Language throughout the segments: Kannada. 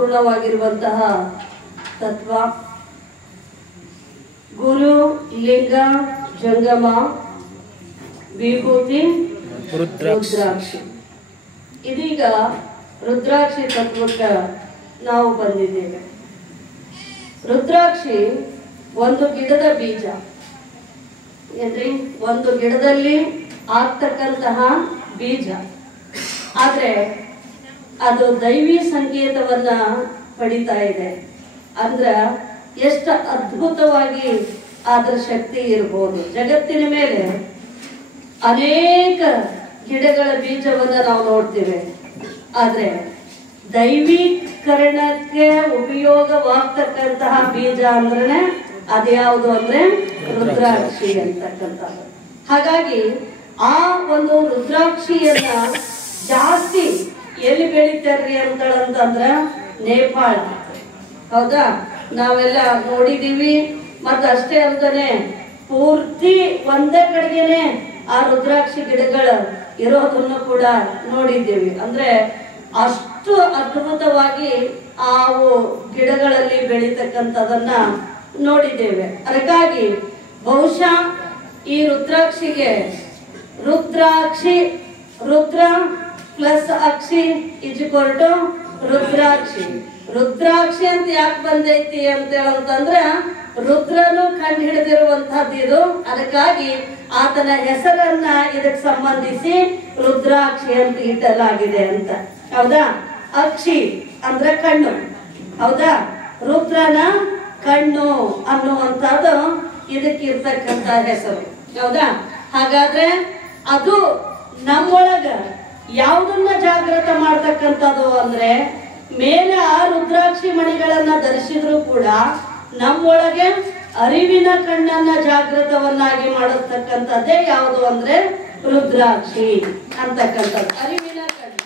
ಮಹತ್ವಪೂರ್ಣವಾಗಿರುವಂತಹ ತತ್ವ. ಗುರು, ಲಿಂಗ, ಜಂಗಮ, ವಿಭೂತಿ, ರುದ್ರಾಕ್ಷಿ. ಇದೀಗ ರುದ್ರಾಕ್ಷಿ ತತ್ವಕ್ಕೆ ನಾವು ಬಂದಿದ್ದೇವೆ. ರುದ್ರಾಕ್ಷಿ ಒಂದು ಗಿಡದ ಬೀಜ ಏನ್ರಿ, ಒಂದು ಗಿಡದಲ್ಲಿ ಆಗ್ತಕ್ಕಂತಹ ಬೀಜ. ಆದ್ರೆ ಅದು ದೈವಿ ಸಂಕೇತವನ್ನ ಪಡಿತಾ ಇದೆ. ಅಂದ್ರ ಎಷ್ಟು ಅದ್ಭುತವಾಗಿ ಅದರ ಶಕ್ತಿ ಇರಬಹುದು. ಜಗತ್ತಿನ ಮೇಲೆ ಅನೇಕ ಗಿಡಗಳ ಬೀಜವನ್ನ ನಾವು ನೋಡ್ತೇವೆ. ಆದ್ರೆ ದೈವೀಕರಣಕ್ಕೆ ಉಪಯೋಗವಾಗ್ತಕ್ಕಂತಹ ಬೀಜ ಅಂದ್ರೆ ಅದ್ಯಾವುದು ಅಂದ್ರೆ ರುದ್ರಾಕ್ಷಿ ಅಂತಕ್ಕಂಥದ್ದು. ಹಾಗಾಗಿ ಆ ಒಂದು ರುದ್ರಾಕ್ಷಿಯನ್ನ ಜಾಸ್ತಿ ಎಲ್ಲಿ ಬೆಳಿತಾರ್ರಿ ಅಂತಂದ್ರ ನೇಪಾಳ. ಹೌದಾ, ನಾವೆಲ್ಲ ನೋಡಿದೀವಿ. ಮತ್ತ ಅಷ್ಟೇ ಅಲ್ದನೆ ಪೂರ್ತಿ ಒಂದೇ ಕಡೆಗೆನೆ ಆ ರುದ್ರಾಕ್ಷಿ ಗಿಡಗಳು ಇರೋದನ್ನು ಕೂಡ ನೋಡಿದ್ದೀವಿ. ಅಂದ್ರೆ ಅಷ್ಟು ಅದ್ಭುತವಾಗಿ ಆ ಗಿಡಗಳಲ್ಲಿ ಬೆಳೀತಕ್ಕಂಥದನ್ನ ನೋಡಿದ್ದೇವೆ. ಅದಕ್ಕಾಗಿ ಬಹುಶಃ ಈ ರುದ್ರಾಕ್ಷಿಗೆ ರುದ್ರಾಕ್ಷಿ, ರುದ್ರ ಪ್ಲಸ್ ಅಕ್ಷಿ ಇಜ್ಕೊಲ್ ಟು ರುದ್ರಾಕ್ಷಿ. ರುದ್ರಾಕ್ಷಿ ಅಂತ ಯಾಕೆ ಬಂದೈತಿ ಅಂತ ಹೇಳಂತಂದ್ರ ರುದ್ರನು ಕಂಡು ಹಿಡಿದಿರುವಂತಹದ್ದು ಇದು. ಅದಕ್ಕಾಗಿ ಆತನ ಹೆಸರನ್ನ ಇದಕ್ಕೆ ಸಂಬಂಧಿಸಿ ರುದ್ರಾಕ್ಷಿ ಅಂತ ಇಡಲಾಗಿದೆ ಅಂತ. ಹೌದಾ, ಅಕ್ಷಿ ಅಂದ್ರೆ ಕಣ್ಣು. ಹೌದಾ, ರುದ್ರನ ಕಣ್ಣು ಅನ್ನುವಂಥದ್ದು ಇದಕ್ಕಿರ್ತಕ್ಕಂತ ಹೆಸರು. ಹೌದಾ, ಹಾಗಾದ್ರೆ ಅದು ನಮ್ಮೊಳಗ ಯಾವುದನ್ನ ಜಾಗೃತ ಮಾಡ್ತಕ್ಕಂಥದ್ದು ಅಂದ್ರೆ ಮೇಲೆ ಆ ರುದ್ರಾಕ್ಷಿ ಮಣಿಗಳನ್ನ ಧರಿಸಿದ್ರು ಕೂಡ ನಮ್ಮೊಳಗೆ ಅರಿವಿನ ಕಣ್ಣನ್ನ ಜಾಗೃತವನ್ನಾಗಿ ಮಾಡತಕ್ಕಂಥದ್ದೇ ಯಾವುದು ಅಂದ್ರೆ ರುದ್ರಾಕ್ಷಿ ಅಂತಕ್ಕಂಥದ್ದು, ಅರಿವಿನ ಕಣ್ಣು.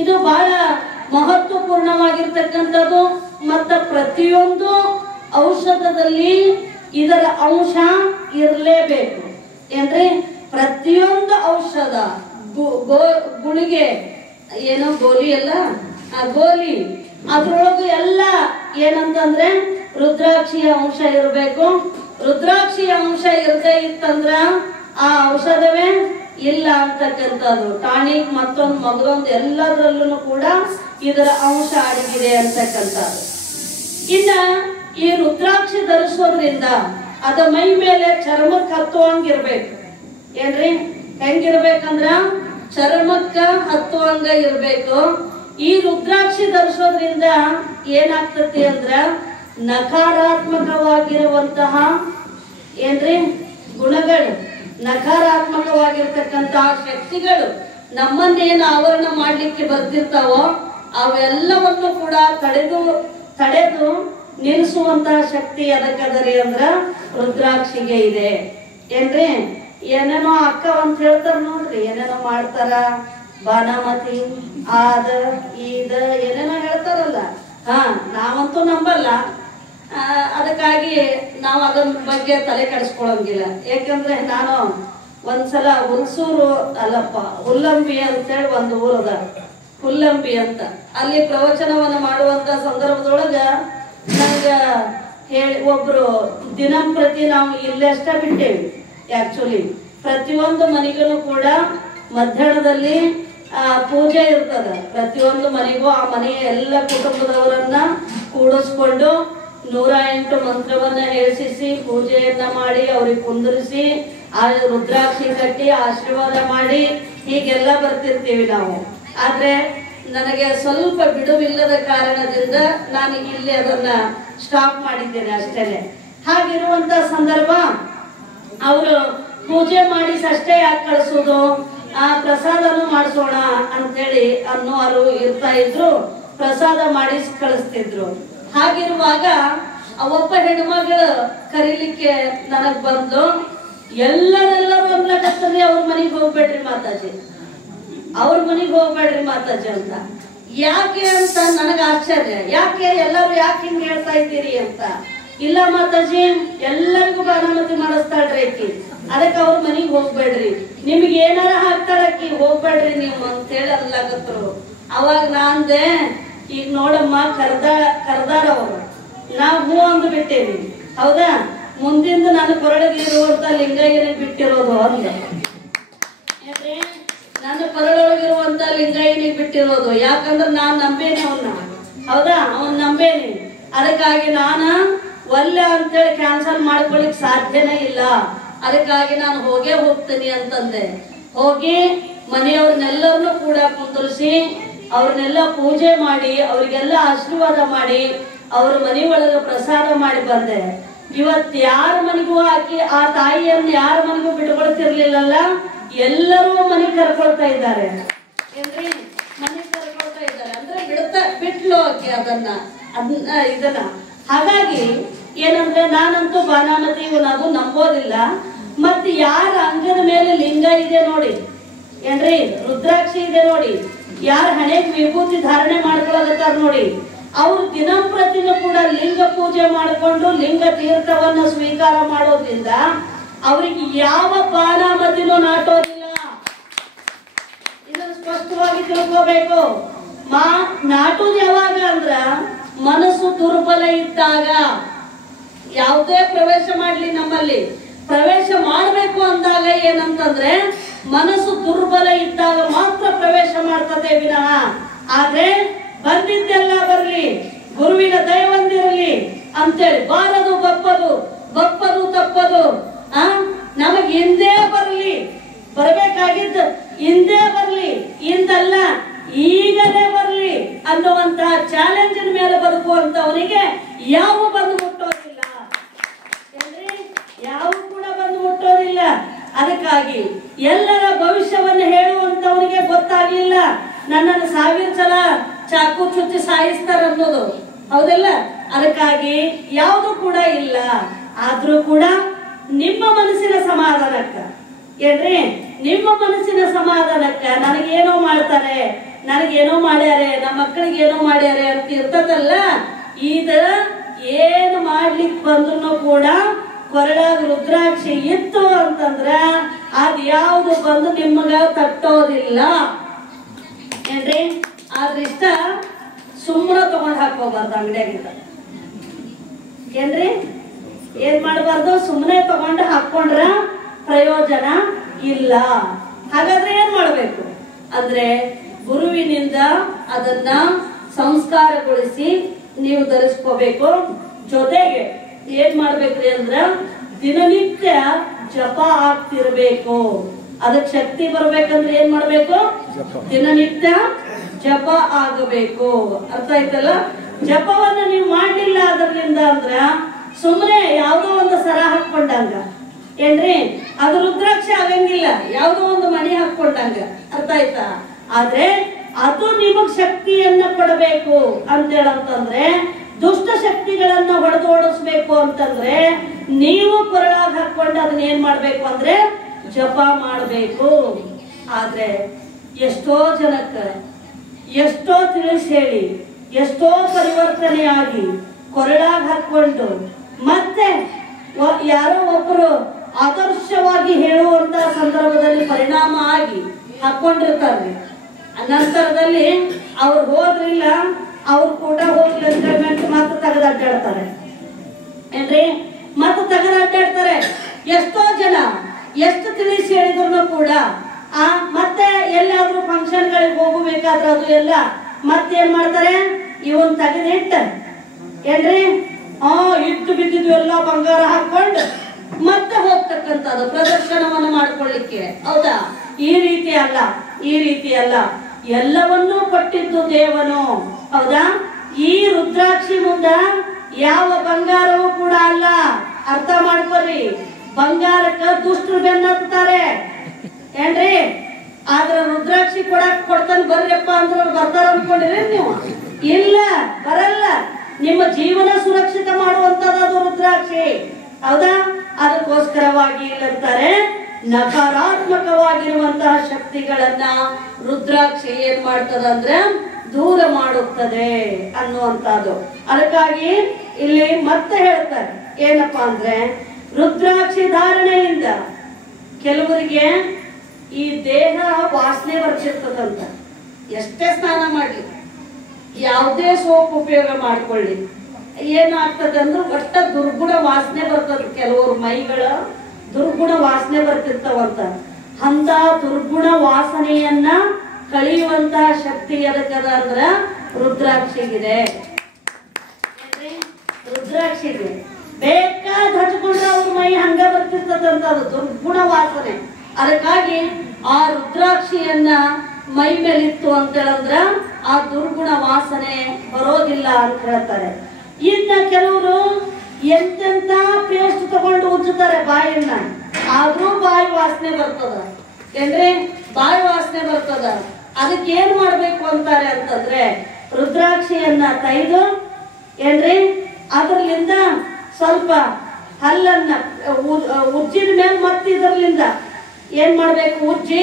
ಇದು ಬಹಳ ಮಹತ್ವಪೂರ್ಣವಾಗಿರ್ತಕ್ಕಂಥದ್ದು. ಮತ್ತ ಪ್ರತಿಯೊಂದು ಔಷಧದಲ್ಲಿ ಇದರ ಅಂಶ ಇರಲೇಬೇಕು. ಏನ್ರಿ, ಪ್ರತಿಯೊಂದು ಔಷಧ ಗುಳಿಗೆ ಏನೋ ಗೋಲಿ ಅಲ್ಲ, ಆ ಗೋಲಿ ಅದ್ರೊಳಗು ಎಲ್ಲ ಏನಂತಂದ್ರೆ ರುದ್ರಾಕ್ಷಿಯ ಅಂಶ ಇರಬೇಕು. ರುದ್ರಾಕ್ಷಿಯ ಅಂಶ ಇರದೇ ಇತ್ತಂದ್ರ ಆ ಔಷಧವೇ ಇಲ್ಲ ಅಂತಕ್ಕಂಥದ್ದು. ಟಾನಿಕ್ ಮತ್ತೊಂದು ಮಗದೊಂದು ಎಲ್ಲದರಲ್ಲೂ ಕೂಡ ಇದರ ಅಂಶ ಅಡಗಿದೆ ಅಂತಕ್ಕಂಥದ್ದು. ಇನ್ನ ಈ ರುದ್ರಾಕ್ಷಿ ಧರಿಸೋದ್ರಿಂದ ಅದ ಮೈ ಮೇಲೆ ಚರ್ಮಕ್ಕೆ ಹತ್ತುವಂಗಿರ್ಬೇಕು. ಏನ್ರಿ, ಹೆಂಗಿರ್ಬೇಕಂದ್ರ ಚರ್ಮಕ್ಕ ಹತ್ತುವಂಗ ಇರ್ಬೇಕು. ಈ ರುದ್ರಾಕ್ಷಿ ಧರಿಸೋದ್ರಿಂದ ಏನಾಗ್ತತಿ ಅಂದ್ರ ನಕಾರಾತ್ಮಕವಾಗಿರುವಂತಹ ಏನ್ರಿ ಗುಣಗಳು, ನಕಾರಾತ್ಮಕವಾಗಿರ್ತಕ್ಕಂತಹ ಶಕ್ತಿಗಳು ನಮ್ಮನ್ನೇನು ಆವರಣ ಮಾಡ್ಲಿಕ್ಕೆ ಬರ್ತಿರ್ತಾವೋ ಅವೆಲ್ಲವನ್ನು ಕೂಡ ತಡೆದು ನಿಲ್ಲಿಸುವಂತಹ ಶಕ್ತಿ ಅದಕ್ಕದರಿ ಅಂದ್ರ ರುದ್ರಾಕ್ಷಿಗೆ ಇದೆ. ಏನ್ರಿ, ಏನೇನೋ ಅಕ್ಕ ಅಂತ ಹೇಳ್ತಾರ ನೋಡ್ರಿ, ಏನೇನೋ ಮಾಡ್ತಾರ, ಬಾನಾಮತಿ ಆದ ಈದ ಏನೇನೋ ಹೇಳ್ತಾರಲ್ಲ. ನಾವಂತೂ ನಂಬಲ್ಲ. ಅದಕ್ಕಾಗಿ ನಾವು ಅದನ್ನ ಬಗ್ಗೆ ತಲೆ ಕೆಡಿಸ್ಕೊಳಂಗಿಲ್ಲ. ಯಾಕಂದ್ರೆ ನಾನು ಒಂದ್ಸಲ ಹುಲ್ಸೂರು ಅಲ್ಲಪ್ಪ ಹುಲ್ಲಂಬಿ ಅಂತೇಳಿ ಒಂದು ಊರದ ಹುಲ್ಲಂಬಿ ಅಂತ, ಅಲ್ಲಿ ಪ್ರವಚನವನ್ನ ಮಾಡುವಂತ ಸಂದರ್ಭದೊಳಗ ನಂಗ ಹೇಳಿ ಒಬ್ರು ದಿನಂಪ್ರತಿ ನಾವು ಇಲ್ಲಷ್ಟ ಬಿಟ್ಟೇವಿ. ಆಕ್ಚುಲಿ ಪ್ರತಿಯೊಂದು ಮನೆಗೂ ಕೂಡ ಮಧ್ಯಾಹ್ನದಲ್ಲಿ ಪೂಜೆ ಇರ್ತದ. ಪ್ರತಿಯೊಂದು ಮನೆಗೂ ಆ ಮನೆಯ ಎಲ್ಲ ಕುಟುಂಬದವರನ್ನ ಕೂಡಿಸ್ಕೊಂಡು 108 ಮಂತ್ರವನ್ನ ಹೇಳಿಸಿ ಪೂಜೆಯನ್ನ ಮಾಡಿ ಅವ್ರಿಗೆ ಕುಂದಿರಿಸಿ ಆ ರುದ್ರಾಕ್ಷಿ ಕಟ್ಟಿ ಆಶೀರ್ವಾದ ಮಾಡಿ ಹೀಗೆಲ್ಲ ಬರ್ತಿರ್ತೀವಿ ನಾವು. ಆದ್ರೆ ನನಗೆ ಸ್ವಲ್ಪ ಬಿಡುವಿಲ್ಲದ ಕಾರಣದಿಂದ ನಾನು ಇಲ್ಲಿ ಅದನ್ನ ಸ್ಟಾಪ್ ಮಾಡಿದ್ದೇನೆ ಅಷ್ಟೇನೆ. ಹಾಗಿರುವಂತ ಸಂದರ್ಭ ಅವರು ಪೂಜೆ ಮಾಡಿಸಿ ಅಷ್ಟೇ ಯಾಕೆ ಕಳಿಸೋದು, ಆ ಪ್ರಸಾದನು ಮಾಡಿಸೋಣ ಅಂತೇಳಿ ಅನ್ನೋರು ಇರ್ತಾ ಇದ್ರು. ಪ್ರಸಾದ ಮಾಡಿಸಿ ಕಳಿಸ್ತಿದ್ರು. ಹಾಗಿರುವಾಗ ಒಬ್ಬ ಹೆಣ್ಮಗಳು ಕರೀಲಿಕ್ಕೆ ನನಗ್ ಬಂದು ಎಲ್ಲರೆಲ್ಲರೂ ಅನ್ಲಕತ್ತನೆ ಅವ್ರ ಮನೆಗೆ ಹೋಗ್ಬೇಡ್ರಿ ಮಾತಾಜಿ, ಅವ್ರ ಮನೆಗೆ ಹೋಗ್ಬೇಡ್ರಿ ಮಾತಾಜಿ ಅಂತ. ಯಾಕೆ ಅಂತ ನನಗೆ ಆಶ್ಚರ್ಯ. ಯಾಕೆ ಎಲ್ಲರೂ ಯಾಕೆ ಹಿಂಗ್ ಹೇಳ್ತಾ ಇದ್ದೀರಿ ಅಂತ. ಇಲ್ಲ ಮಾತಾಜಿ, ಎಲ್ಲರಿಗೂ ಬಾನಾಮತಿ ಮಾಡಿಸ್ತಾಳ್ರಿ ಆಕಿ, ಅದಕ್ಕೆ ಅವ್ರ ಮನೆಗೆ ಹೋಗ್ಬೇಡ್ರಿ, ನಿಮ್ಗೆ ಏನಾರ ಹಾಕ್ತಾಳಕ್ಕಿ ಹೋಗ್ಬೇಡ್ರಿ ನೀವು ಅಂತೇಳಿ ಅನ್ಲಾಕತ್ರು. ಅವಾಗ ನಾಂದೆ ಈಗ ನೋಡಮ್ಮ ಕರ್ದಾರ ಅವರು, ನಾವು ಹೂ ಅಂದು ಬಿಟ್ಟೇವಿ, ಹೌದಾ? ಮುಂದಿಂದ ನಾನು ಕೊರಳಿಗೆ ಇರುವಂತ ಲಿಂಗಯ್ಯನಿಗೆ ಬಿಟ್ಟಿರೋದು ಅಂದ. ನನ್ನ ಕೊರಳೊಳಗಿರುವಂತ ಲಿಂಗಯ್ಯನಿಗೆ ಬಿಟ್ಟಿರೋದು, ಯಾಕಂದ್ರೆ ನಾನು ನಂಬೇನೆ ಅವನ್ನ, ಹೌದಾ? ಅವನ್ ನಂಬೇನೆ. ಅದಕ್ಕಾಗಿ ನಾನು ಒಲ್ಲೆ ಅಂತೇಳಿ ಕ್ಯಾನ್ಸಲ್ ಮಾಡ್ಕೊಳಿಕ್ ಸಾಧ್ಯನೇ ಇಲ್ಲ. ಅದಕ್ಕಾಗಿ ನಾನು ಹೋಗೇ ಹೋಗ್ತೀನಿ ಅಂತಂದೆ. ಹೋಗಿ ಮನೆಯವ್ರನ್ನೆಲ್ಲರನ್ನೂ ಕೂಡ ಕುಂದಿರಿಸಿ ಅವ್ರನ್ನೆಲ್ಲ ಪೂಜೆ ಮಾಡಿ ಅವರಿಗೆಲ್ಲ ಆಶೀರ್ವಾದ ಮಾಡಿ ಅವ್ರ ಮನೆ ಒಳಗೆ ಪ್ರಸಾದ ಮಾಡಿ ಬಂದೆ. ಇವತ್ತು ಯಾರ ಮನೆಗೂ ಆಕಿ ಆ ತಾಯಿಯನ್ನು ಯಾರ ಮನೆಗೂ ಬಿಟ್ಕೊಳ್ತಿರ್ಲಿಲ್ಲಲ್ಲ, ಎಲ್ಲರೂ ಮನೆ ಕರ್ಕೊಳ್ತಾ ಇದ್ದಾರೆ ಏನ್ರಿ? ಮನೆ ಕರ್ಕೊಳ್ತಾ ಇದ್ದಾರೆ ಅಂದ್ರೆ ಬಿಟ್ಲು ಆಕಿ ಇದನ್ನ. ಹಾಗಾಗಿ ಏನಂದ್ರೆ ನಾನಂತೂ ಬಾನಾಮತಿ ಇವನದು ನಂಬೋದಿಲ್ಲ. ಮತ್ತೆ ಯಾರ ಅಂಗದ ಮೇಲೆ ಲಿಂಗ ಇದೆ ನೋಡಿ ಏನ್ರಿ, ರುದ್ರಾಕ್ಷಿ ಇದೆ ನೋಡಿ, ಯಾರ ಹಣೆಗೆ ವಿಭೂತಿ ಧಾರಣೆ ಮಾಡ್ಕೊಳಗತ್ತಾರ ನೋಡಿ, ಅವರು ದಿನಂಪ್ರತಿನೂ ಕೂಡ ಲಿಂಗ ಪೂಜೆ ಮಾಡಿಕೊಂಡು ಲಿಂಗ ತೀರ್ಥವನ್ನ ಸ್ವೀಕಾರ ಮಾಡೋದ್ರಿಂದ ಅವರಿಗೆ ಯಾವ ಬಾನಾಮತಿನೂ ನಾಟೋದಿಲ್ಲ. ಇದನ್ನು ಸ್ಪಷ್ಟವಾಗಿ ತಿಳ್ಕೋಬೇಕು. ನಾಟೋದು ಯಾವಾಗ ಅಂದ್ರ ಮನಸ್ಸು ದುರ್ಬಲ ಇದ್ದಾಗ. ಯಾವುದೇ ಪ್ರವೇಶ ಮಾಡ್ಲಿ ನಮ್ಮಲ್ಲಿ ಪ್ರವೇಶ ಮಾಡಬೇಕು ಅಂದಾಗ ಏನಂತಂದ್ರೆ ಮನಸ್ಸು ದುರ್ಬಲ ಇದ್ದಾಗ ಮಾತ್ರ ಪ್ರವೇಶ ಮಾಡ್ತದೆ ವಿನಃ. ಆದ್ರೆ ಬಂದಿದ್ದೆಲ್ಲ ಬರ್ಲಿ, ಗುರುವಿನ ದಯವಂದಿರಲಿ ಅಂತೇಳಿ ಬಾರದು ಬಪ್ಪದು ತಪ್ಪದು ನಮಗ್ ಹಿಂದೆ ಬರ್ಲಿ, ಬರ್ಬೇಕಾಗಿದ್ದು ಹಿಂದೆ ಬರ್ಲಿ, ಇಂದಲ್ಲ ಈಗಲೇ ಬರ್ಲಿ ಅನ್ನುವಂತಹ ಚಾಲೆಂಜಿನ ಮೇಲೆ ಬದುಕುವಂತವನಿಗೆ ಯಾವ ಬಂದು ಮುಟ್ಟೋದಿಲ್ಲ, ಯಾವ ಕೂಡ ಬಂದು ಮುಟ್ಟೋದಿಲ್ಲ. ಅದಕ್ಕಾಗಿ ಎಲ್ಲರ ಭವಿಷ್ಯವನ್ನು ಹೇಳುವಂತವನಿಗೆ ಗೊತ್ತಾಗ್ಲಿಲ್ಲ ನನ್ನನ್ನು 1000 ಸಲ ಚಾಕು ಚುಚ್ಚಿ ಸಾಯಿಸ್ತಾರ ಅನ್ನೋದು, ಹೌದಲ್ಲ? ಅದಕ್ಕಾಗಿ ಯಾವುದು ಕೂಡ ಇಲ್ಲ. ಆದ್ರೂ ಕೂಡ ನಿಮ್ಮ ಮನಸ್ಸಿನ ಸಮಾಧಾನಕ್ಕ ಏನ್ರಿ, ನಿಮ್ಮ ಮನಸ್ಸಿನ ಸಮಾಧಾನಕ್ಕ ನನಗೇನೋ ಮಾಡ್ತಾರೆ, ನನಗೇನೋ ಮಾಡ್ಯಾರೆ, ನಮ್ಮ ಮಕ್ಕಳಿಗೆ ಏನೋ ಮಾಡ್ಯಾರೆ ಅಂತ ಇರ್ತದಲ್ಲ, ಇದ ಏನು ಮಾಡ್ಲಿಕ್ಕೆ ಬಂದ್ರು ಕೂಡ ಕೊರಳಾಗ ರುದ್ರಾಕ್ಷಿ ಇತ್ತು ಅಂತಂದ್ರ ಅದ್ ಯಾವುದು ಬಂದು ನಿಮಗ ತಟ್ಟೋದಿಲ್ಲ ಏನ್ರಿ. ಆದ್ರಿಷ್ಟ ಸುಮ್ಮನೆ ತಗೊಂಡ್ ಹಾಕೋಬಾರ್ದು ಅಂಗಡಿಯಾಗಿಂದ ಏನ್ರಿ, ಏನ್ ಮಾಡಬಾರ್ದು, ಸುಮ್ಮನೆ ತಗೊಂಡು ಹಾಕೊಂಡ್ರ ಪ್ರಯೋಜನ ಇಲ್ಲ. ಹಾಗಾದ್ರೆ ಏನ್ ಮಾಡ್ಬೇಕು ಅಂದ್ರೆ ಗುರುವಿನಿಂದ ಅದನ್ನ ಸಂಸ್ಕಾರಗೊಳಿಸಿ ನೀವು ಧರಿಸ್ಕೋಬೇಕು. ಜೊತೆಗೆ ಏನ್ ಮಾಡ್ಬೇಕ್ರಿ ಅಂದ್ರ ದಿನನಿತ್ಯ ಜಪ ಆಗ್ತಿರ್ಬೇಕು. ಅದಕ್ಕೆ ಶಕ್ತಿ ಬರ್ಬೇಕಂದ್ರೆ ಏನ್ ಮಾಡ್ಬೇಕು, ದಿನನಿತ್ಯ ಜಪ ಆಗಬೇಕು. ಅರ್ಥ ಆಯ್ತಲ್ಲ? ಜಪವನ್ನ ನೀವು ಮಾಡ್ಲಿಲ್ಲ ಅದರಿಂದ ಅಂದ್ರ ಸುಮ್ಮನೆ ಯಾವ್ದೋ ಒಂದು ಸರ ಹಾಕೊಂಡಂಗ ಏನ್ರಿ, ಅದು ರುದ್ರಾಕ್ಷಿ ಆಗಂಗಿಲ್ಲ, ಯಾವ್ದೋ ಒಂದು ಮಣಿ ಹಾಕೊಂಡಂಗ. ಅರ್ಥ ಆಯ್ತಾ? ಆದ್ರೆ ಅದು ನಿಮಗ್ ಶಕ್ತಿಯನ್ನ ಕೊಡಬೇಕು ಅಂತೇಳಂತಂದ್ರೆ ದುಷ್ಟ ಶಕ್ತಿಗಳನ್ನ ಹೊಡೆದು ಓಡಿಸ್ಬೇಕು ಅಂತಂದ್ರೆ ನೀವು ಕೊರಳಾಗ ಹಾಕೊಂಡು ಅದನ್ನ ಏನ್ ಮಾಡ್ಬೇಕು ಅಂದ್ರೆ ಜಪ ಮಾಡ್ಬೇಕು. ಆದ್ರೆ ಎಷ್ಟೋ ಜನಕ್ಕ ಎಷ್ಟೋ ತಿಳಿಸಿ ಹೇಳಿ ಎಷ್ಟೋ ಪರಿವರ್ತನೆ ಆಗಿ ಕೊರಳಾಗ ಹಾಕೊಂಡು ಮತ್ತೆ ಯಾರೋ ಒಬ್ಬರು ಆದರ್ಶವಾಗಿ ಹೇಳುವಂತ ಸಂದರ್ಭದಲ್ಲಿ ಪರಿಣಾಮ ಆಗಿ ಹಾಕೊಂಡಿರ್ತಾರೆ. ನಂತರದಲ್ಲಿ ಅವ್ರು ಹೋದ್ರಿಲ್ಲ, ಅವ್ರು ಕೂಡ ಹೋಗ್ಲಿ ಅಂತ ಮತ್ತೆ ತೆಗೆದು ಅಡ್ಡಾಡ್ತಾರೆ ಏನ್ರಿ, ಮತ್ತೆ ತೆಗೆದು ಅಡ್ಡಾಡ್ತಾರೆ. ಎಷ್ಟೋ ಜನ ಎಷ್ಟು ತಿಳಿಸಿ ಹೇಳಿದ್ರು ಕೂಡ ಮತ್ತೆ ಎಲ್ಲಾದ್ರೂ ಫಂಕ್ಷನ್ಗಳಿಗೆ ಹೋಗಬೇಕಾದ್ರೆ ಅದು ಎಲ್ಲ ಮತ್ತೇನ್ ಮಾಡ್ತಾರೆ, ಇವನ್ ತೆಗೆದಿಟ್ಟ ಏನ್ರಿ ಇಟ್ಟು ಬಿದ್ದಿದ್ವು ಎಲ್ಲ ಬಂಗಾರ ಹಾಕೊಂಡು ಮತ್ತೆ ಹೋಗ್ತಕ್ಕಂಥದ್ದು ಪ್ರದರ್ಶನವನ್ನು ಮಾಡ್ಕೊಳ್ಳಿಕ್ಕೆ. ಹೌದಾ? ಈ ರೀತಿ ಅಲ್ಲ, ಈ ರೀತಿ ಅಲ್ಲ. ಎಲ್ಲವನ್ನೂ ಕೊಟ್ಟಿದ್ದು ದೇವನು. ಹೌದಾ? ಈ ರುದ್ರಾಕ್ಷಿ ಮುಂದ ಯಾವ ಬಂಗಾರವೂ ಕೂಡ ಅಲ್ಲ. ಅರ್ಥ ಮಾಡ್ಕೊಳ್ರಿ. ಬಂಗಾರಕ್ಕ ದುಷ್ಟರು ಬೆನ್ನತ್ತಾರೆ ಏನ್ರಿ, ಆದ್ರ ರುದ್ರಾಕ್ಷಿ ಕೊಡ್ತಾನೆ ಬರ್ರಿಯಪ್ಪ ಅಂದ್ರೆ ಬರ್ತಾರ ಅನ್ಕೊಂಡಿರಿ ನೀವು? ಇಲ್ಲ, ಬರಲ್ಲ. ನಿಮ್ಮ ಜೀವನ ಸುರಕ್ಷಿತ ಮಾಡುವಂತದ್ದು ರುದ್ರಾಕ್ಷಿ. ಹೌದಾ? ಅದಕ್ಕೋಸ್ಕರವಾಗಿ ಇಲ್ಲಂತಾರೆ ನಕಾರಾತ್ಮಕವಾಗಿರುವಂತಹ ಶಕ್ತಿಗಳನ್ನ ರುದ್ರಾಕ್ಷಿ ಏನ್ ಮಾಡ್ತದಂದ್ರೆ ದೂರ ಮಾಡುತ್ತದೆ ಅನ್ನುವಂಥದ್ದು. ಅದಕ್ಕಾಗಿ ಇಲ್ಲಿ ಮತ್ತೆ ಹೇಳ್ತಾರೆ ಏನಪ್ಪಾ ಅಂದ್ರೆ ರುದ್ರಾಕ್ಷಿ ಧಾರಣೆಯಿಂದ ಕೆಲವರಿಗೆ ಈ ದೇಹ ವಾಸನೆ ಬರ್ತಿರ್ತದಂತ. ಎಷ್ಟೇ ಸ್ನಾನ ಮಾಡ್ಲಿ ಯಾವುದೇ ಸೋಪ್ ಉಪಯೋಗ ಮಾಡ್ಕೊಳ್ಳಿ, ಏನಾಗ್ತದೆ ಅಂದ್ರೆ ಒಟ್ಟ ದುರ್ಗುಣ ವಾಸನೆ ಬರ್ತದೆ. ಕೆಲವರು ಮೈಗಳ ದುರ್ಗುಣ ವಾಸನೆ ಬರ್ತಿರ್ತಾವಂತ. ಅಂತ ದುರ್ಗುಣ ವಾಸನೆಯನ್ನ ಕಳೆಯುವಂತಹ ಶಕ್ತಿ ಎದಕ್ಕದ ಅಂದ್ರ ರುದ್ರಾಕ್ಷಿಗಿದೆ. ರುದ್ರಾಕ್ಷಿಗೆ ಬೇಕಾದ ಹಚ್ಕೊಂಡ್ರೆ ಅವ್ರ ಮೈ ಹಂಗ ಬರ್ತಿರ್ತದಂತ, ಅದು ದುರ್ಗುಣ ವಾಸನೆ. ಅದಕ್ಕಾಗಿ ಆ ರುದ್ರಾಕ್ಷಿಯನ್ನ ಮೈ ಮೇಲಿತ್ತು ಅಂತ ಹೇಳಂದ್ರ ಆ ದುರ್ಗುಣ ವಾಸನೆ ಬರೋದಿಲ್ಲ ಅಂತ ಹೇಳ್ತಾರೆ. ಇನ್ನ ಕೆಲವರು ಎಂತೆಂತ ಪೇಸ್ಟ್ ತಗೊಂಡು ಉಜ್ಜುತ್ತಾರೆ ಬಾಯನ್ನ, ಆದ್ರೂ ಬಾಯಿ ವಾಸನೆ ಬರ್ತದ. ಏನ್ರಿ ಬಾಯಿ ವಾಸನೆ ಬರ್ತದ. ಅದಕ್ಕೆ ಏನ್ ಮಾಡ್ಬೇಕು ಅಂತಾರೆ ಅಂತಂದ್ರೆ ರುದ್ರಾಕ್ಷಿಯನ್ನ ತೆಗೆದು ಏನ್ರಿ ಅದ್ರಲಿಂದ ಸ್ವಲ್ಪ ಹಲ್ಲನ್ನ ಉಜ್ಜಿದ ಮೇಲೆ ಮತ್ತೆ ಇದರ್ಲಿಂದ ಏನ್ ಮಾಡ್ಬೇಕು, ಉಜ್ಜಿ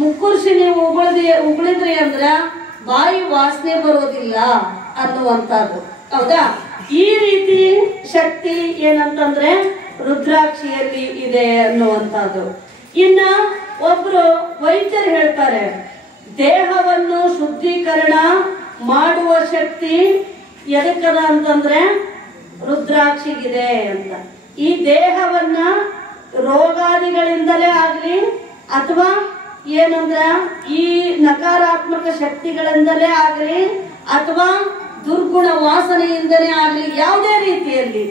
ಮುಕ್ಕುರ್ಸಿ ನೀವು ಉಗುಳಿದ್ರಿ ಅಂದ್ರ ಬಾಯಿ ವಾಸನೆ ಬರೋದಿಲ್ಲ ಅನ್ನುವಂಥದ್ದು. ಹೌದಾ? ಈ ರೀತಿ ಶಕ್ತಿ ಏನಂತಂದ್ರೆ ರುದ್ರಾಕ್ಷಿಯಲ್ಲಿ ಇದೆ ಅನ್ನುವಂಥದ್ದು. ಇನ್ನ ಒಬ್ರು ವೈದ್ಯರು ಹೇಳ್ತಾರೆ, ದೇಹವನ್ನು ಶುದ್ಧೀಕರಣ ಮಾಡುವ ಶಕ್ತಿ ಎದಕ್ಕದ ಅಂತಂದ್ರೆ ರುದ್ರಾಕ್ಷಿಗಿದೆ ಅಂತ. ಈ ದೇಹವನ್ನ ರೋಗಾದಿಗಳಿಂದಲೇ ಆಗ್ಲಿ ಅಥವಾ ಏನಂದ್ರ ಈ ನಕಾರಾತ್ಮಕ ಶಕ್ತಿಗಳಿಂದಲೇ ಆಗ್ಲಿ ಅಥವಾ ದುರ್ಗುಣ ವಾಸನೆಯಿಂದಲೇ ಆಗ್ಲಿ ಯಾವುದೇ ರೀತಿಯಲ್ಲಿ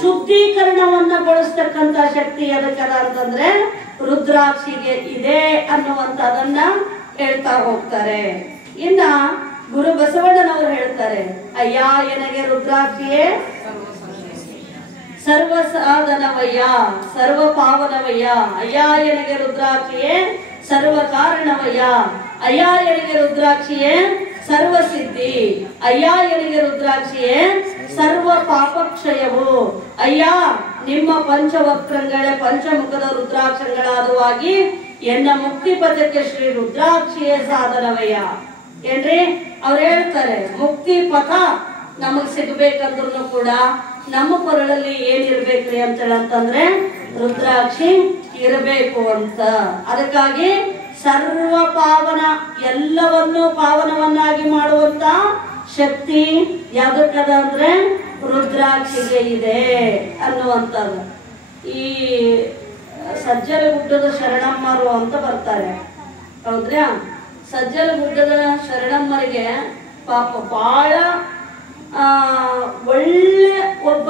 ಶುದ್ಧೀಕರಣವನ್ನ ಗೊಳಿಸ್ತಕ್ಕಂತ ಶಕ್ತಿ ಎದಕ್ಕದ ಅಂತಂದ್ರೆ ರುದ್ರಾಕ್ಷಿಗೆ ಇದೆ ಅನ್ನುವಂಥದನ್ನ ಹೇಳ್ತಾ ಹೋಗ್ತಾರೆ. ಇನ್ನ ಗುರು ಬಸವಣ್ಣನವರು ಹೇಳ್ತಾರೆ, ಅಯ್ಯ ಎನಗೆ ರುದ್ರಾಕ್ಷಿಯೇ ಸರ್ವ ಸಾಧನವಯ್ಯ ಸರ್ವ ಪಾವನವಯ್ಯ, ಅಯ್ಯ ಎನಗೆ ರುದ್ರಾಕ್ಷಿಯೇ ಸರ್ವ ಕಾರಣವಯ್ಯ, ಅಯ್ಯ ಎನಗೆ ರುದ್ರಾಕ್ಷಿಯೇ ಸರ್ವ ಸಿದ್ಧಿ, ಅಯ್ಯ ಎನಗೆ ರುದ್ರಾಕ್ಷಿಯೇ ಸರ್ವ ಪಾಪಕ್ಷಯವು, ಅಯ್ಯ ನಿಮ್ಮ ಪಂಚವಕ್ರಗಳೇ ಪಂಚಮುಖದ ರುದ್ರಾಕ್ಷಗಳಾದವಾಗಿ ಎನ್ನ ಮುಕ್ತಿ ಪಥಕ್ಕೆ ಶ್ರೀ ರುದ್ರಾಕ್ಷಿಯೇ ಸಾಧನವಯ್ಯ. ಏನ್ರಿ ಅವ್ರು ಹೇಳ್ತಾರೆ, ಮುಕ್ತಿ ಪಥ ನಮಗ್ ಸಿಗ್ಬೇಕಂದ್ರೂ ಕೂಡ ನಮ್ಮ ಕೊರಳಲ್ಲಿ ಏನಿರ್ಬೇಕ್ರಿ ಅಂತಂದ್ರೆ ರುದ್ರಾಕ್ಷಿ ಇರಬೇಕು ಅಂತ. ಅದಕ್ಕಾಗಿ ಸರ್ವ ಪಾವನ, ಎಲ್ಲವನ್ನೂ ಪಾವನವನ್ನಾಗಿ ಮಾಡುವಂತ ಶಕ್ತಿ ಯಾವ್ದಕ್ಕದ ಅಂದ್ರೆ ರುದ್ರಾಕ್ಷಿಗೆ ಇದೆ ಅನ್ನುವಂಥದ್ದು. ಈ ಸಜ್ಜಲಗುಡ್ಡದ ಶರಣಮ್ಮರು ಅಂತ ಬರ್ತಾರೆ, ಹೌದ್ರಾ? ಸಜ್ಜಲಗುಡ್ಡದ ಶರಣಮ್ಮರಿಗೆ ಪಾಪ ಬಹಳ ಒಳ್ಳೆ ಒಬ್ಬ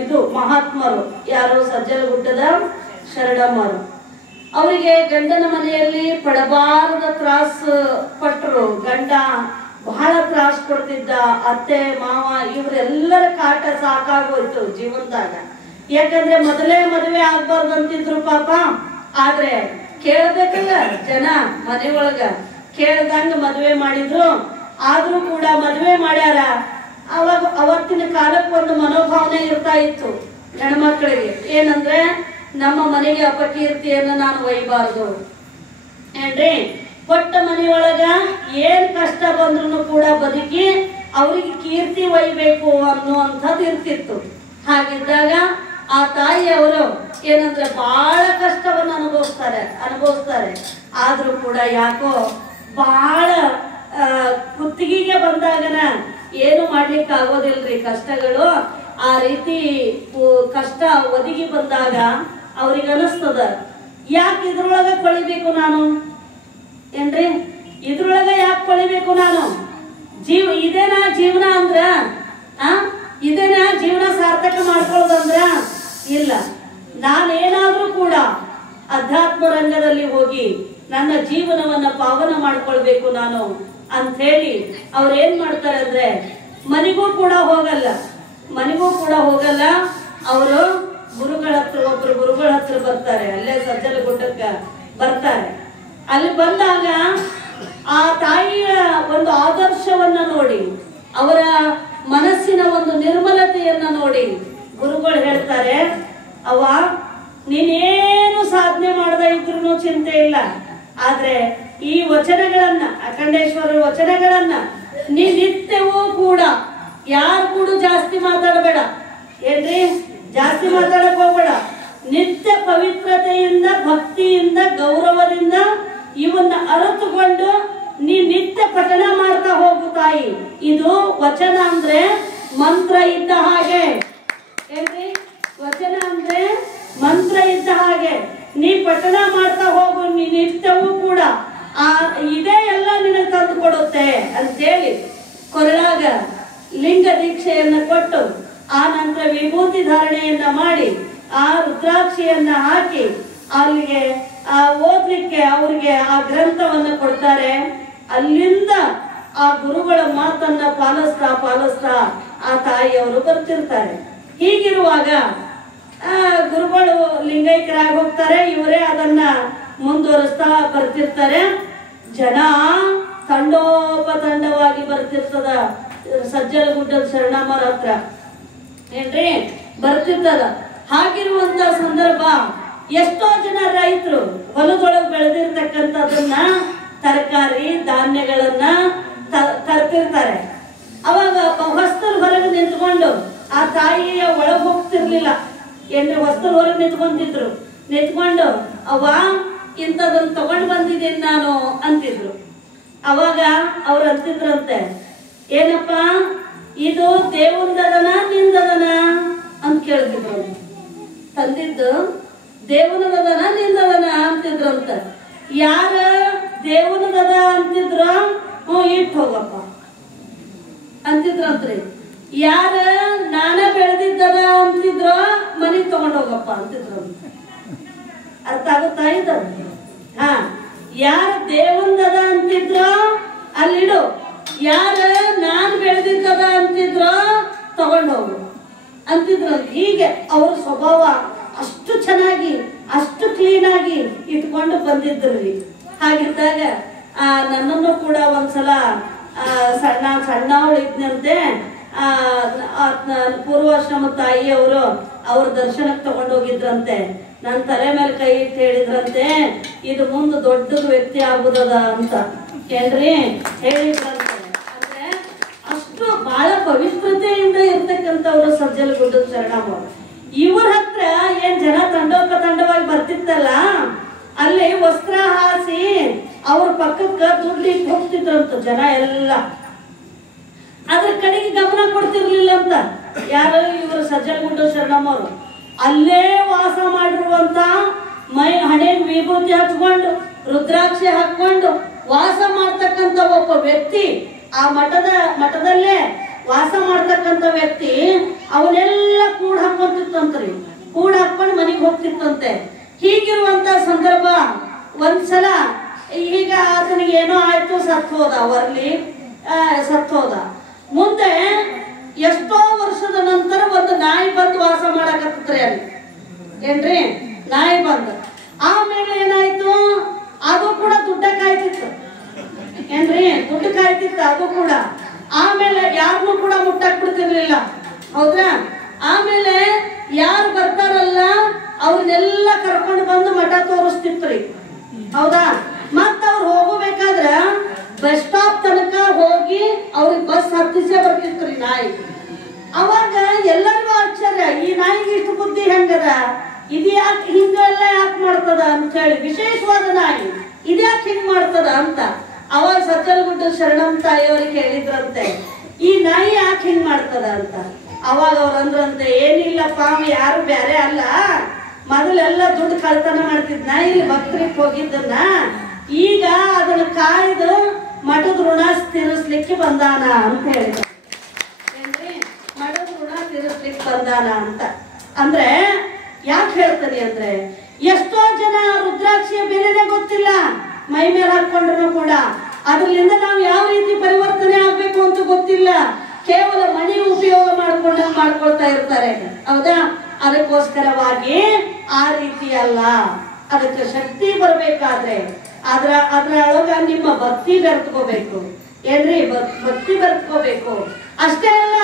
ಇದು ಮಹಾತ್ಮರು. ಯಾರು? ಸಜ್ಜಲಗುಡ್ಡದ ಶರಣಮ್ಮರು. ಅವರಿಗೆ ಗಂಡನ ಮನೆಯಲ್ಲಿ ಪಡಬಾರದ ತ್ರಾಸ ಪಟ್ಟರು. ಗಂಡ ಬಹಳ ತ್ರಾಸ ಕೊಡ್ತಿದ್ದ. ಅತ್ತೆ ಮಾವ ಇವರೆಲ್ಲರ ಕಾಟ ಸಾಕಾಗೋಯ್ತು ಜೀವನದಾಗ. ಯಾಕಂದ್ರೆ ಮೊದಲೇ ಮದುವೆ ಆಗ್ಬಾರ್ದಂತಿದ್ರು ಪಾಪ. ಆದ್ರೆ ಕೇಳ್ಬೇಕಲ್ಲ ಜನ, ಮನೆಯೊಳಗ ಕೇಳ್ದಂಗ ಮದುವೆ ಮಾಡಿದ್ರು. ಆದ್ರೂ ಕೂಡ ಮದುವೆ ಮಾಡ್ಯಾರ. ಅವಾಗ ಅವತ್ತಿನ ಕಾಲಕ್ಕೆ ಒಂದು ಮನೋಭಾವನೆ ಇರ್ತಾ ಇತ್ತು ಹೆಣ್ಮಕ್ಳಿಗೆ. ಏನಂದ್ರೆ ನಮ್ಮ ಮನೆಗೆ ಅಪಕೀರ್ತಿಯನ್ನು ನಾನು ಒಯ್ಯಬಾರ್ದು ಏನ್ರಿ. ಕೊಟ್ಟ ಮನೆಯೊಳಗ ಏನ್ ಕಷ್ಟ ಬಂದ್ರು ಕೂಡ ಬದುಕಿ ಅವ್ರಿಗೆ ಕೀರ್ತಿ ಒಯ್ಬೇಕು ಅನ್ನುವಂಥದ್ದು ಇರ್ತಿತ್ತು. ಹಾಗಿದ್ದಾಗ ಆ ತಾಯಿಯವರು ಏನಂದ್ರೆ ಬಹಳ ಕಷ್ಟವನ್ನು ಅನುಭವಿಸ್ತಾರೆ. ಆದ್ರೂ ಕೂಡ ಯಾಕೋ ಬಹಳ ಕುತ್ತಿಗೆಗೆ ಬಂದಾಗನ ಏನು ಮಾಡ್ಲಿಕ್ಕೆ ಆಗೋದಿಲ್ರಿ ಕಷ್ಟಗಳು. ಆ ರೀತಿ ಕಷ್ಟ ಒದಗಿ ಬಂದಾಗ ಅವ್ರಿಗೆ ಅನಿಸ್ತದ, ಯಾಕೆ ಇದ್ರೊಳಗ ಕೊಳಿಬೇಕು ನಾನು ಏನ್ರಿ, ಇದ್ರೊಳಗ ಯಾಕೆ ಕೊಳಿಬೇಕು ನಾನು? ಇದೇನಾ ಜೀವನ ಅಂದ್ರ? ಇದೇನಾ ಜೀವನ ಸಾರ್ಥಕ ಮಾಡ್ಕೊಳ್ಳೋದಂದ್ರ? ಇಲ್ಲ. ನಾನೇನಾದ್ರೂ ಕೂಡ ಅಧ್ಯಾತ್ಮ ರಂಗದಲ್ಲಿ ಹೋಗಿ ನನ್ನ ಜೀವನವನ್ನ ಪಾವನ ಮಾಡ್ಕೊಳ್ಬೇಕು ನಾನು ಅಂತ ಹೇಳಿ ಅವ್ರು ಏನ್ ಮಾಡ್ತಾರೆ ಅಂದ್ರೆ ಮನೆಗೂ ಕೂಡ ಹೋಗಲ್ಲ. ಅವರು ಒಬ್ರು ಗುರುಗಳ ಹತ್ರ ಬರ್ತಾರೆ. ಅಲ್ಲೇ ಸಜ್ಜಲಗುಡ್ಡಕ್ಕ ಬರ್ತಾರೆ. ಅಲ್ಲಿ ಬಂದಾಗ ಆ ತಾಯಿಯ ಒಂದು ಆದರ್ಶವನ್ನ ನೋಡಿ, ಅವರ ಮನಸ್ಸಿನ ಒಂದು ನಿರ್ಮಲತೆಯನ್ನ ನೋಡಿ ಗುರುಗಳು ಹೇಳ್ತಾರೆ, ಅವ್ವ ನೀನೇನು ಸಾಧನೆ ಮಾಡದ ಇದ್ರು ಚಿಂತೆ ಇಲ್ಲ. ಆದ್ರೆ ಈ ವಚನಗಳನ್ನ, ಅಖಂಡೇಶ್ವರ ವಚನಗಳನ್ನ ನೀ ನಿತ್ಯವೂ ಕೂಡ ಯಾರು ಕೂಡ ಜಾಸ್ತಿ ಮಾತಾಡಬೇಡ ಏನ್ರಿ, ಜಾಸ್ತಿ ಮಾತಾಡಕ್ ಹೋಗ್ಬೇಡ. ನಿತ್ಯ ಪವಿತ್ರತೆಯಿಂದ, ಭಕ್ತಿಯಿಂದ, ಗೌರವದಿಂದ ಇವನ್ನ ಅರಿತುಕೊಂಡು ನೀ ನಿತ್ಯ ಪಠಣ ಮಾಡ್ತಾ ಹೋಗು ತಾಯಿ. ಇದು ವಚನ ಅಂದ್ರೆ ಮಂತ್ರ ಇದ್ದ ಹಾಗೆ. ಏನ್ರಿ? ವಚನ ಅಂದ್ರೆ ಮಂತ್ರ ಇದ್ದ ಹಾಗೆ. ನೀ ಪಠಣ ಮಾಡ್ತಾ ಹೋಗು, ನೀ ನಿತ್ಯವೂ ಕೂಡ ಇದೇ ಎಲ್ಲ ನಿನಗೆ ತಂದು ಕೊಡುತ್ತೆ ಅಂತೇಳಿ ಕೊರಳಾಗ ಲಿಂಗ ದೀಕ್ಷೆಯನ್ನ ಕೊಟ್ಟು ಆ ನಂತರ ವಿಭೂತಿ ಧಾರಣೆಯನ್ನ ಮಾಡಿ ಆ ರುದ್ರಾಕ್ಷಿಯನ್ನ ಹಾಕಿ ಅಲ್ಲಿಗೆ ಓದ್ಲಿಕ್ಕೆ ಅವ್ರಿಗೆ ಆ ಗ್ರಂಥವನ್ನ ಕೊಡ್ತಾರೆ. ಅಲ್ಲಿಂದ ಆ ಗುರುಗಳ ಮಾತನ್ನ ಪಾಲಿಸ್ತಾ ಆ ತಾಯಿಯವರು ಬರ್ತಿರ್ತಾರೆ. ಹೀಗಿರುವಾಗ ಗುರುಗಳು ಲಿಂಗೈಕ್ಯರಾಗಿ ಹೋಗ್ತಾರೆ. ಇವರೇ ಅದನ್ನ ಮುಂದುವರಿಸ್ತಾ ಬರ್ತಿರ್ತಾರೆ. ಜನ ತಂಡೋಪತಂಡವಾಗಿ ಬರ್ತಿರ್ತದ ಸಜ್ಜಲಗುಡ್ಡದ ಶರಣಮ್ಮರ ಹತ್ರ. ಏನ್ರಿ? ಬರ್ತಿರ್ತದ. ಹಾಗಿರುವಂತ ಸಂದರ್ಭ ಎಷ್ಟೋ ಜನ ರೈತರು ಹೊಲದೊಳಗೆ ಬೆಳೆದಿರ್ತಕ್ಕಂಥದನ್ನ ತರಕಾರಿ ಧಾನ್ಯಗಳನ್ನ ತರ್ತಿರ್ತಾರೆ. ಅವಾಗ ಹೊಸ್ತಲ್ ಹೊರಗೆ ನಿಂತ್ಕೊಂಡು ಆ ತಾಯಿಯ ಒಳಗೆ ಹೋಗ್ತಿರ್ಲಿಲ್ಲ. ಏನ್ರಿ? ಹೊಸ್ತಲ್ ಹೊರಗೆ ನಿಂತ್ಕೊಂಡು ಅವ್ವ ಇಂಥದನ್ನ ತಗೊಂಡು ಬಂದಿದ್ದೀನಿ ನಾನು ಅಂತಿದ್ರು. ಅವಾಗ ಅವ್ರು ಅಂತಿದ್ರಂತೆ, ಏನಪ್ಪ ಇದು ದೇವನದನ ನಿಂದದನ ಅಂತ ಕೇಳ್ತಿದ್ರು. ತಂದಿದ್ದು ದೇವನದನ ನಿಂದದನ ಅಂತಿದ್ರಂತ. ಯಾರ ದೇವನದದ ಅಂತಿದ್ರು, ಇಟ್ಟು ಹೋಗಪ್ಪ ಅಂತಿದ್ರಂತ್ರಿ. ಯಾರ ನಾನ ಬೆಳೆದಿದ್ದದ ಅಂತಿದ್ರು, ಮನಿ ತಗೊಂಡ್ ಹೋಗಪ್ಪ ಅಂತಿದ್ರು. ಅರ್ಥ ಆಗುತ್ತಾ ಇದು? ಯಾರ ದೇವಂದದ ಅಂತಿದ್ರು ಅಲ್ಲಿಡು, ಯಾರ ನಾನ್ ಬೆಳೆದಿದ್ದದ ಅಂತಿದ್ರು ತಗೊಂಡ್ ಹೋಗು ಅಂತಿದ್ರು. ಹೀಗೆ ಅವ್ರ ಸ್ವಭಾವ ಅಷ್ಟು ಚೆನ್ನಾಗಿ ಅಷ್ಟು ಕ್ಲೀನ್ ಆಗಿ ಇಟ್ಕೊಂಡು ಬಂದಿದ್ರಿ. ಹಾಗಿದ್ದಾಗ ನನ್ನನ್ನು ಕೂಡ ಒಂದ್ಸಲ ಸಣ್ಣವಳು ಇದ್ನಂತೆ ಪೂರ್ವಾಶ್ರಮ ತಾಯಿಯವರು ಅವ್ರ ದರ್ಶನಕ್ಕೆ ತಗೊಂಡೋಗಿದ್ರಂತೆ. ನನ್ನ ತಲೆ ಮೇಲೆ ಕೈ ಇಟ್ಟು ಹೇಳಿದ್ರಂತೆ, ಇದು ಮುಂದೆ ದೊಡ್ಡದು ವ್ಯಕ್ತಿ ಆಗುದದ ಅಂತ. ಏನ್ರಿ? ಹೇಳಿದ್ರಂತೆ. ಅಂದ್ರೆ ಅಷ್ಟು ಬಹಳ ಪವಿತ್ರತೆಯಿಂದ ಇರ್ತಕ್ಕಂಥವ್ರು ಸಜ್ಜಲಗುಡ್ಡದ ಶರಣಮ್ಮ. ಇವ್ರ ಹತ್ರ ಏನ್ ಜನ ತಂಡೋಪತಂಡವಾಗಿ ಬರ್ತಿತ್ತಲ್ಲ, ಅಲ್ಲಿ ವಸ್ತ್ರ ಹಾಸಿ ಅವ್ರ ಪಕ್ಕಕ್ಕೆ ದುಡ್ಲಿಕ್ಕೆ ಹೋಗ್ತಿದ್ರಂತ ಜನ ಎಲ್ಲ. ಅದ್ರ ಕಡೆಗೆ ಗಮನ ಕೊಡ್ತಿರ್ಲಿಲ್ಲ ಅಂತ ಯಾರು ಇವರು ಸಜ್ಜಲಗುಡ್ಡ ಶರಣಮ್ಮವರು. ಅಲ್ಲೇ ವಾಸ ಮಾಡಿರುವಂತ ಹಣೆ ವಿಭೂತಿ ಹಚ್ಕೊಂಡು ರುದ್ರಾಕ್ಷಿ ಹಾಕೊಂಡು ವಾಸ ಮಾಡ್ತಕ್ಕಂಥ ಒಬ್ಬ ವ್ಯಕ್ತಿ, ಆ ಮಠದಲ್ಲೇ ವಾಸ ಮಾಡ್ತಕ್ಕಂಥ ವ್ಯಕ್ತಿ ಅವನೆಲ್ಲ ಕೂಡ್ ಹಾಕೊಂತಿತ್ತಂತ್ರಿ. ಕೂಡ್ ಹಾಕೊಂಡು ಮನೆಗೆ ಹೋಗ್ತಿತ್ತಂತೆ. ಹೀಗಿರುವಂತ ಸಂದರ್ಭ ಒಂದ್ಸಲ ಈಗ ಆತನಿಗೆ ಏನೋ ಆಯ್ತು, ಸತ್ತೋದ. ಮುಂದೆ ಎಷ್ಟೋ ವರ್ಷದ ನಂತರ ಒಂದು ನಾಯಿ ಬಂದು ವಾಸ ಮಾಡಕತ್ರಿ ಅಲ್ಲಿ. ಏನ್ರಿ? ನಾಯಿ ಬಂದ ಆಮೇಲೆ ಏನಾಯ್ತು, ಅದು ಕೂಡ ದುಡ್ಡ ಕಾಯ್ತಿತ್ತು. ಏನ್ರಿ? ದುಡ್ಡು ಕಾಯ್ತಿತ್ತು ಅದು ಕೂಡ. ಆಮೇಲೆ ಯಾರನ್ನೂ ಕೂಡ ಮುಟ್ಟಕ್ ಬಿಡ್ತಿರ್ಲಿಲ್ಲ. ಹೌದ್ರಾ? ಆಮೇಲೆ ಯಾರು ಬರ್ತಾರಲ್ಲ ಅವ್ರನ್ನೆಲ್ಲ ಕರ್ಕೊಂಡು ಬಂದು ಮಠ ತೋರಿಸ್ತಿತ್ರಿ. ಹೌದಾ? ಮತ್ತ ಅವ್ರು ಹೋಗಬೇಕಾದ್ರ ಬಸ್ ಸ್ಟಾಪ್ ತನಕ ಹೋಗಿ ಅವ್ರಿಗೆ ಬಸ್ ಹತ್ತಿಸೇ ಬರ್ತಿತ್ರಿ ನಾಯಿ. ಅವಾಗ ಎಲ್ಲರಿಗೂ ಆಶ್ಚರ್ಯ, ಈ ನಾಯಿಗೆ ಇಷ್ಟು ಬುದ್ಧಿ ಹೆಂಗದ, ಇದು ಯಾಕೆ ಹಿಂಗೆಲ್ಲ ಯಾಕೆ ಮಾಡ್ತದ ಅಂತ ಹೇಳಿ. ವಿಶೇಷವಾದ ನಾಯಿ, ಇದ್ಯಾಕೆ ಹಿಂಗ್ ಮಾಡ್ತದ ಅಂತ ಅವಾಗ ಸಜ್ಜಲಗುಡ್ಡ ಶರಣಮ್ಮ ತಾಯಿಯವ್ರಿಗೆ ಹೇಳಿದ್ರಂತೆ, ಈ ನಾಯಿ ಯಾಕೆ ಹಿಂಗ್ ಮಾಡ್ತದ ಅಂತ. ಅವಾಗ ಅವ್ರ ಅಂದ್ರಂತೆ, ಏನಿಲ್ಲಪ್ಪ ಯಾರು ಬ್ಯಾರೆ ಅಲ್ಲ, ಮೊದಲೆಲ್ಲ ದುಡ್ಡು ಕಳ್ತನ ಮಾಡ್ತಿದ್ನ, ಇಲ್ಲಿ ಭಕ್ತರಿಗೆ ಹೋಗಿದ್ದನ್ನ ಈಗ ಅದನ್ನ ಕಾಯ್ದು ಮಠದ ಋಣ ತೀರಿಸ್ಲಿಕ್ಕೆ ಬಂದಾನ ಅಂತ ಹೇಳಿದ. ಏನ್ರಿ? ಮಠದ ಋಣ ತೀರಿಸ್ಲಿಕ್ಕೆ ಬಂದಾನ ಅಂತ ಅಂದ್ರೆ ಯಾಕೆ ಹೇಳ್ತಾನೆ ಅಂದ್ರೆ, ಎಷ್ಟೋ ಜನ ರುದ್ರಾಕ್ಷಿಯ ಬೆಲೆನೇ ಗೊತ್ತಿಲ್ಲ, ಮೈ ಮೇಲೆ ಹಾಕೊಂಡ್ರು ಕೂಡ ಅದ್ರಲ್ಲಿಂದ ನಾವು ಯಾವ ರೀತಿ ಪರಿವರ್ತನೆ ಆಗ್ಬೇಕು ಅಂತ ಗೊತ್ತಿಲ್ಲ. ಕೇವಲ ಮಣಿ ಉಪಯೋಗ ಮಾಡ್ಕೊಳ್ತಾ ಇರ್ತಾರೆ. ಹೌದಾ? ಅದಕ್ಕೋಸ್ಕರವಾಗಿ ಆ ರೀತಿ ಅಲ್ಲ. ಅದಕ್ಕೆ ಶಕ್ತಿ ಬರ್ಬೇಕಾದ್ರೆ ಅದ್ರೊಳಗ ನಿಮ್ಮ ಭಕ್ತಿ ಬೆರೆತ್ಕೋಬೇಕು. ಏನ್ರಿ? ಭಕ್ತಿ ಬೆರೆತ್ಕೋಬೇಕು. ಅಷ್ಟೇ ಅಲ್ಲ,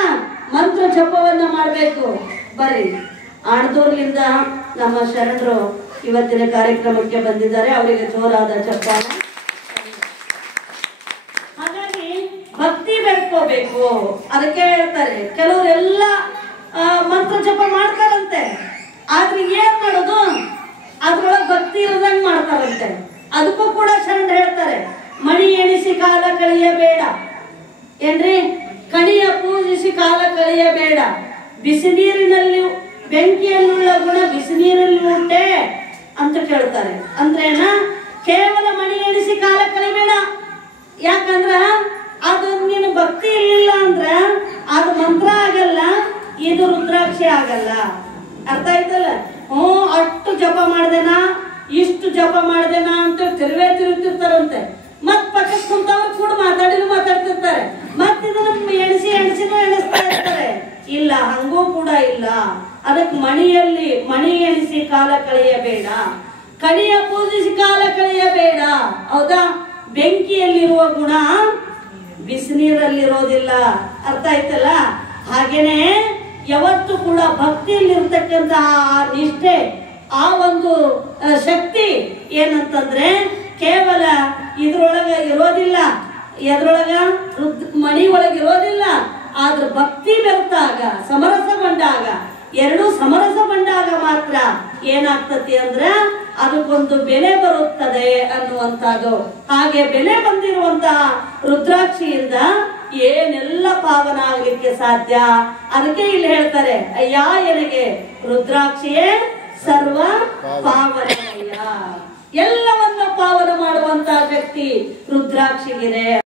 ಮಂತ್ರ ಜಪವನ್ನ ಮಾಡ್ಬೇಕು. ಬರ್ರಿ, ಆಣದೂರ್ಲಿಂದ ನಮ್ಮ ಶರಣರು ಇವತ್ತಿನ ಕಾರ್ಯಕ್ರಮಕ್ಕೆ ಬಂದಿದ್ದಾರೆ. ಅವರಿಗೆ ಜೋರಾದ ಚಪ್ಪಾಳೆ. ಹಾಗಾಗಿ ಭಕ್ತಿ ಬೆರೆತ್ಕೋಬೇಕು. ಅದಕ್ಕೆ ಹೇಳ್ತಾರೆ, ಕೆಲವರೆಲ್ಲ ಮಂತ್ರ ಜಪ ಮಾಡ್ತಾರಂತೆ, ಆದ್ರೆ ಏನ್ ಮಾಡೋದು, ಅದ್ರೊಳಗೆ ಭಕ್ತಿ ಇರೋದಂಗ್ ಮಾಡ್ತಾರಂತೆ. ಅದಕ್ಕೂ ಕೂಡ ಶರಣ ಹೇಳ್ತಾರೆ, ಮಣಿ ಎಣಿಸಿ ಕಾಲ ಕಳೆಯಬೇಡ. ಏನ್ರಿ? ಕಣಿಯ ಪೂಜಿಸಿ ಕಾಲ ಕಳೆಯಬೇಡ. ಬಿಸಿ ನೀರಿನಲ್ಲಿ ಬೆಂಕಿಯನ್ನುಳ್ಳ ಗುಣ ಬಿಸಿ ನೀರಲ್ಲಿ ಉಂಟೆ ಅಂತ ಕೇಳ್ತಾರೆ. ಅಂದ್ರೇನ? ಕೇವಲ ಮಣಿ ಎಣಿಸಿ ಕಾಲ ಕಳೆಯಬೇಡ. ಯಾಕಂದ್ರ ಅದು ನೀನು ಭಕ್ತಿ ಇರಲಿಲ್ಲ ಅಂದ್ರ ಅದು ಮಂತ್ರ ಆಗಲ್ಲ, ಇದು ರುದ್ರಾಕ್ಷಿ ಆಗಲ್ಲ. ಅರ್ಥ ಆಯ್ತಲ್ಲ? ಅಷ್ಟು ಜಪ ಮಾಡ್ದೇನಾ, ಇಷ್ಟು ಜಪ ಮಾಡ್ದೇನಾ ಅಂತ ತಿರುಗ್ತಿರ್ತಾರಂತೆ. ಮತ್ ಪಕ್ಕಕ್ಕೆ ಕುಂತವ್ರು ಕೂಡ ಮಾತಾಡ್ತಿರ್ತಾರೆ. ಮತ್ ಇದನ್ನ ಎಣಿಸಿನೂ ಎಣಿಸ್ತಾ ಇರ್ತಾರೆ. ಇಲ್ಲ, ಹಂಗೂ ಕೂಡ ಇಲ್ಲ. ಅದಕ್ಕೆ ಮಣಿ ಎಣಿಸಿ ಕಾಲ ಕಳೆಯಬೇಡ, ಕಣಿಯ ಪೂಜಿಸಿ ಕಾಲ ಕಳೆಯಬೇಡ. ಹೌದಾ? ಬೆಂಕಿಯಲ್ಲಿರುವ ಗುಣ ಬಿಸಿನೀರಲ್ಲಿರೋದಿಲ್ಲ. ಅರ್ಥ ಆಯ್ತಲ್ಲ? ಹಾಗೇನೆ ಯಾವತ್ತು ಕೂಡ ಭಕ್ತಿಯಲ್ಲಿರ್ತಕ್ಕಂತಹ ಆ ನಿಷ್ಠೆ, ಆ ಒಂದು ಶಕ್ತಿ ಏನಂತಂದ್ರೆ ಕೇವಲ ಇದ್ರೊಳಗ ಇರೋದಿಲ್ಲ. ಎದ್ರೊಳಗ? ಮಣಿ ಒಳಗೆ ಇರೋದಿಲ್ಲ. ಆದ್ರ ಭಕ್ತಿ ಬೆರೆತಾಗ, ಸಮರಸಗೊಂಡಾಗ, ಎರಡು ಸಮರಸಗೊಂಡಾಗ ಮಾತ್ರ ಏನಾಗ್ತತಿ ಅಂದ್ರ ಅದಕ್ಕೊಂದು ಬೆಲೆ ಬರುತ್ತದೆ ಅನ್ನುವಂಥದ್ದು. ಹಾಗೆ ಬೆಲೆ ಬಂದಿರುವಂತಹ ರುದ್ರಾಕ್ಷಿಯಿಂದ ಏನೆಲ್ಲ ಪಾವನ ಆಗ್ಲಿಕ್ಕೆ ಸಾಧ್ಯ. ಅದಕ್ಕೆ ಇಲ್ಲಿ ಹೇಳ್ತಾರೆ, ಅಯ್ಯ ಎನಗೆ ರುದ್ರಾಕ್ಷಿಯೇ ಸರ್ವ ಪಾವನಯ್ಯ. ಎಲ್ಲವನ್ನ ಪಾವನ ಮಾಡುವಂತಹ ಶಕ್ತಿ ರುದ್ರಾಕ್ಷಿಗಿದೆ.